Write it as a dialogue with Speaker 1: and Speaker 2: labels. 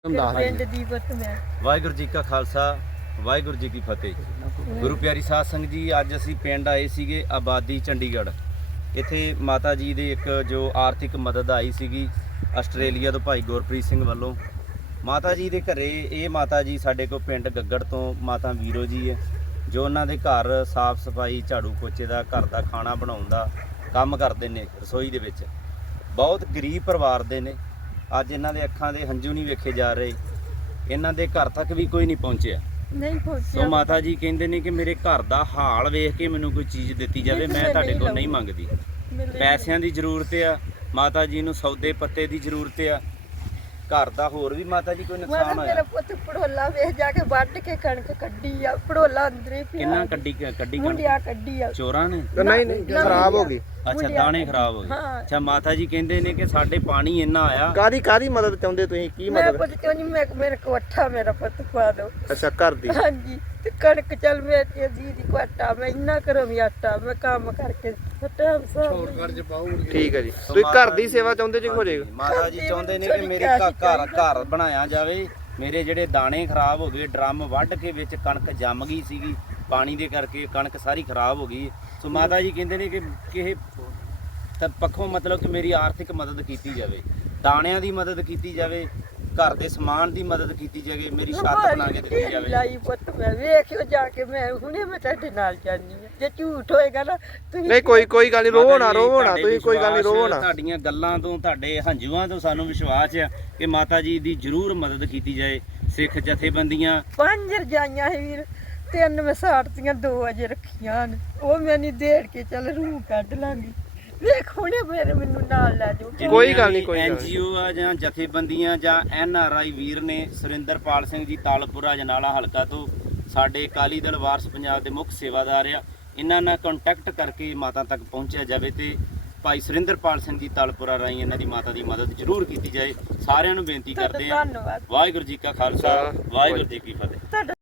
Speaker 1: ਪਿੰਡ ਦੀ ਪੁੱਤ ਮੈਂ।
Speaker 2: ਵਾਹਿਗੁਰੂ ਜੀ ਕਾ ਖਾਲਸਾ ਵਾਹਿਗੁਰੂ ਜੀ ਕੀ ਫਤਿਹ। ਗੁਰੂ ਪਿਆਰੀ ਸਾਧ ਸੰਗਤ ਜੀ, ਅੱਜ ਅਸੀਂ ਪਿੰਡ ਆਏ ਸੀਗੇ ਆਬਾਦੀ ਚੰਡੀਗੜ੍ਹ। ਇੱਥੇ ਮਾਤਾ ਜੀ ਦੇ ਇੱਕ ਜੋ ਆਰਥਿਕ ਮਦਦ ਆਈ ਸੀਗੀ ਆਸਟ੍ਰੇਲੀਆ ਤੋਂ ਭਾਈ ਗੁਰਪ੍ਰੀਤ ਸਿੰਘ ਵੱਲੋਂ। ਮਾਤਾ ਜੀ ਦੇ ਘਰੇ ਇਹ ਮਾਤਾ ਜੀ ਸਾਡੇ ਕੋਲ ਪਿੰਡ ਗੱਗੜ ਤੋਂ ਮਾਤਾ ਵੀਰੋ ਜੀ ਹੈ, ਜੋ ਉਹਨਾਂ ਦੇ ਘਰ ਸਾਫ਼ ਸਫਾਈ ਝਾੜੂ ਪੋਚੇ ਦਾ ਘਰ ਦਾ ਖਾਣਾ ਬਣਾਉਣ ਦਾ ਕੰਮ ਕਰਦੇ ਨੇ ਰਸੋਈ ਦੇ ਵਿੱਚ। ਬਹੁਤ ਗਰੀਬ ਪਰਿਵਾਰ ਦੇ ਨੇ। ਅੱਜ ਇਹਨਾਂ ਦੇ ਅੱਖਾਂ ਦੇ ਹੰਝੂ ਨਹੀਂ ਵੇਖੇ ਜਾ ਰਹੇ, ਇਹਨਾਂ ਦੇ ਘਰ ਤੱਕ ਵੀ ਕੋਈ ਨਹੀਂ ਪਹੁੰਚਿਆ।
Speaker 1: ਨਹੀਂ ਪਹੁੰਚਿਆ।
Speaker 2: ਸੋ ਮਾਤਾ ਜੀ ਕਹਿੰਦੇ ਨੇ ਕਿ ਮੇਰੇ ਘਰ ਦਾ ਹਾਲ ਵੇਖ ਕੇ ਮੈਨੂੰ ਕੋਈ ਚੀਜ਼ ਦਿੱਤੀ ਜਾਵੇ, ਮੈਂ ਤੁਹਾਡੇ ਕੋਲ ਨਹੀਂ ਮੰਗਦੀ। ਪੈਸਿਆਂ ਦੀ ਜ਼ਰੂਰਤ ਆ ਮਾਤਾ ਜੀ ਨੂੰ, ਸੌਦੇ ਪੱਤੇ ਦੀ ਜ਼ਰੂਰਤ ਆ, ਘਰ ਦਾ ਹੋਰ ਵੀ ਮਾਤਾ ਜੀ ਕੋਈ ਨੁਕਸਾਨ
Speaker 1: ਮੇਰਾ
Speaker 2: ਹੋਇਆ।
Speaker 1: ਪੁੱਤ ਪੜੋਲਾ ਵੇਖ ਜਾ ਕੇ ਵੱਢ ਕੇ ਕਣਕ ਕੱਢੀ ਆ, ਪੜੋਲਾ ਅੰਦਰੇ ਪਿਆ।
Speaker 2: ਕਿੰਨਾ ਕੱਢੀ
Speaker 1: ਮੁੰਡਿਆ ਕੱਢੀ ਆ।
Speaker 2: ਚੋਰਾਂ ਨੇ?
Speaker 3: ਨਹੀਂ ਖਰਾਬ ਹੋ ਗਈ।
Speaker 2: ਅੱਛਾ, ਦਾਣੇ ਖਰਾਬ ਹੋ ਗਏ।
Speaker 1: ਹਾਂ।
Speaker 2: ਅੱਛਾ, ਮਾਤਾ ਜੀ ਕਹਿੰਦੇ ਨੇ ਕਿ ਸਾਡੇ ਪਾਣੀ ਇੰਨਾ ਆਇਆ।
Speaker 3: ਕਾਦੀ ਮਦਦ ਚਾਹੁੰਦੇ ਤੁਸੀਂ? ਕੀ
Speaker 1: ਮੈਂ
Speaker 3: ਮਦਦ?
Speaker 1: ਪੁੱਤ ਚਾਹੁੰਦੀ ਮੈਂ ਮੇਰੇ ਕੋਠਾ ਮੇਰਾ ਪੁੱਤ ਪਾ ਦੋ।
Speaker 3: ਅੱਛਾ, ਘਰ ਦੀ।
Speaker 1: ਹਾਂਜੀ, ਤੇ ਕਣਕ ਚੱਲ ਮੇਰੇ ਤੇ ਦੀ ਕੋਟਾ ਮੈਂ ਇੰਨਾ ਕਰੋ ਵੀ ਆਟਾ ਮੈਂ ਕੰਮ ਕਰਕੇ ਟਾਈਮ ਸਾਹ।
Speaker 3: ਠੀਕ ਹੈ ਜੀ। ਤੁਸੀਂ ਘਰ ਦੀ ਸੇਵਾ ਚਾਹੁੰਦੇ ਜੀ? ਹੋ ਜਾਏਗਾ।
Speaker 2: ਮਾਤਾ ਜੀ ਚਾਹੁੰਦੇ ਨੇ ਕਿ ਮੇਰੇ ਘਰ ਬਣਾਇਆ ਜਾਵੇ। ਮੇਰੇ ਜਿਹੜੇ ਦਾਣੇ ਖਰਾਬ ਹੋ ਗਏ, ਡਰਮ ਵੱਢ ਕੇ ਵਿੱਚ ਕਣਕ ਜੰਮ ਗਈ ਸੀਗੀ ਪਾਣੀ ਦੇ ਕਰਕੇ, ਕਣਕ ਸਾਰੀ ਖਰਾਬ ਹੋ ਗਈ। ਸੋ ਮਾਤਾ ਜੀ ਕਹਿੰਦੇ ਨੇ ਕਿ ਕਿਸੇ ਪੱਖੋਂ ਮਤਲਬ ਕਿ ਮੇਰੀ ਆਰਥਿਕ ਮਦਦ ਕੀਤੀ ਜਾਵੇ, ਦਾਣਿਆਂ ਦੀ ਮਦਦ ਕੀਤੀ ਜਾਵੇ, ਘਰ ਦੇ ਸਮਾਨ ਦੀ ਮਦਦ ਕੀਤੀ ਜਾਵੇ, ਮੇਰੀ ਛੱਤ ਬਣਾ ਕੇ ਦਿੱਤੀ ਜਾਵੇ।
Speaker 1: ਲਾਈ ਪੁੱਤ ਮੈਂ ਵੇਖਿਓ ਜਾ ਕੇ, ਮੈਂ ਹੁਣੇ ਮੈਂ ਤੁਹਾਡੇ ਨਾਲ ਜਾਣੀ ਆ। ਜੇ ਝੂਠ ਹੋਏਗਾ ਨਾ ਤੁਸੀਂ
Speaker 3: ਨਹੀਂ ਕੋਈ ਗੱਲ ਨਹੀਂ, ਰੋਵੋ ਨਾ
Speaker 2: ਤੁਹਾਡੇ
Speaker 3: ਤੁਸੀਂ, ਕੋਈ ਗੱਲ ਨਹੀਂ, ਰੋਵੋ ਨਾ।
Speaker 2: ਤੁਹਾਡੀਆਂ ਗੱਲਾਂ ਤੋਂ, ਤੁਹਾਡੇ ਹੰਝੂਆਂ ਤੋਂ ਸਾਨੂੰ ਵਿਸ਼ਵਾਸ ਆ ਕਿ ਮਾਤਾ ਜੀ ਦੀ ਜ਼ਰੂਰ ਮਦਦ ਕੀਤੀ ਜਾਏ। ਸਿੱਖ ਜਥੇਬੰਦੀਆਂ
Speaker 1: 5 ਰਜਾਈਆਂ ਹੈ ਵੀਰ, 3 ਮੈਂ ਸਾੜਤੀਆਂ, 2 ਅਜੇ ਰੱਖੀਆਂ ਨੇ। ਉਹ ਮੈਂ ਨਹੀਂ ਦੇੜ ਕੇ ਚੱਲ ਰੂਹ ਕੱਢ ਲਾਂਗੀ। ਵੇਖ ਹੁਣੇ ਮੈਨੂੰ ਨਾਲ ਲੈ ਜਾਓ।
Speaker 3: ਕੋਈ ਗੱਲ ਨਹੀਂ, ਕੋਈ ਗੱਲ ਨਹੀਂ।
Speaker 2: ਐਨਜੀਓ ਆ ਜਾਂ ਜਥੇਬੰਦੀਆਂ ਜਾਂ ਐਨਆਰਆਈ ਵੀਰ ਨੇ, ਸੁਰਿੰਦਰਪਾਲ ਸਿੰਘ ਜੀ ਤਾਲਪੁਰਾ ਜਨਾਲਾ ਹਲਕਾ ਤੋਂ ਸਾਡੇ ਅਕਾਲੀ ਦਲ ਵਾਰਸ ਪੰਜਾਬ ਦੇ ਮੁੱਖ ਸੇਵਾਦਾਰ ਆ। ਇਹਨਾਂ ਨਾਲ ਕੰਟੈਕਟ ਕਰਕੇ ਮਾਤਾ ਤੱਕ ਪਹੁੰਚਿਆ ਜਾਵੇ ਤੇ ਭਾਈ ਸੁਰਿੰਦਰਪਾਲ ਸਿੰਘ ਜੀ ਤਾਲਪੁਰਾ ਰਾਹੀਂ ਇਹਨਾਂ ਦੀ ਮਾਤਾ ਦੀ ਮਦਦ ਜ਼ਰੂਰ ਕੀਤੀ ਜਾਏ। ਸਾਰਿਆਂ ਨੂੰ ਬੇਨਤੀ ਕਰਦੇ ਹਾਂ।
Speaker 1: ਧੰਨਵਾਦ।
Speaker 2: ਵਾਹਿਗੁਰੂ ਜੀ ਕਾ ਖਾਲਸਾ ਵਾਹਿਗੁਰੂ ਜੀ ਕੀ ਫਤਿਹ।